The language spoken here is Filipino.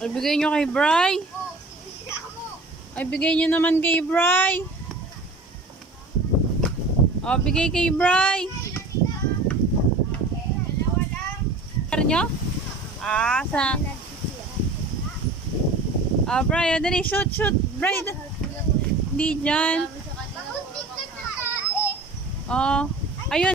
Ay, bigay nyo kay Bri. Ay, bigay nyo naman kay Bri. O, bigay kay Bri. Kaya nyo? Ah, sa... Ah, Bri, dali, shoot. Bri, hindi dyan. Oh.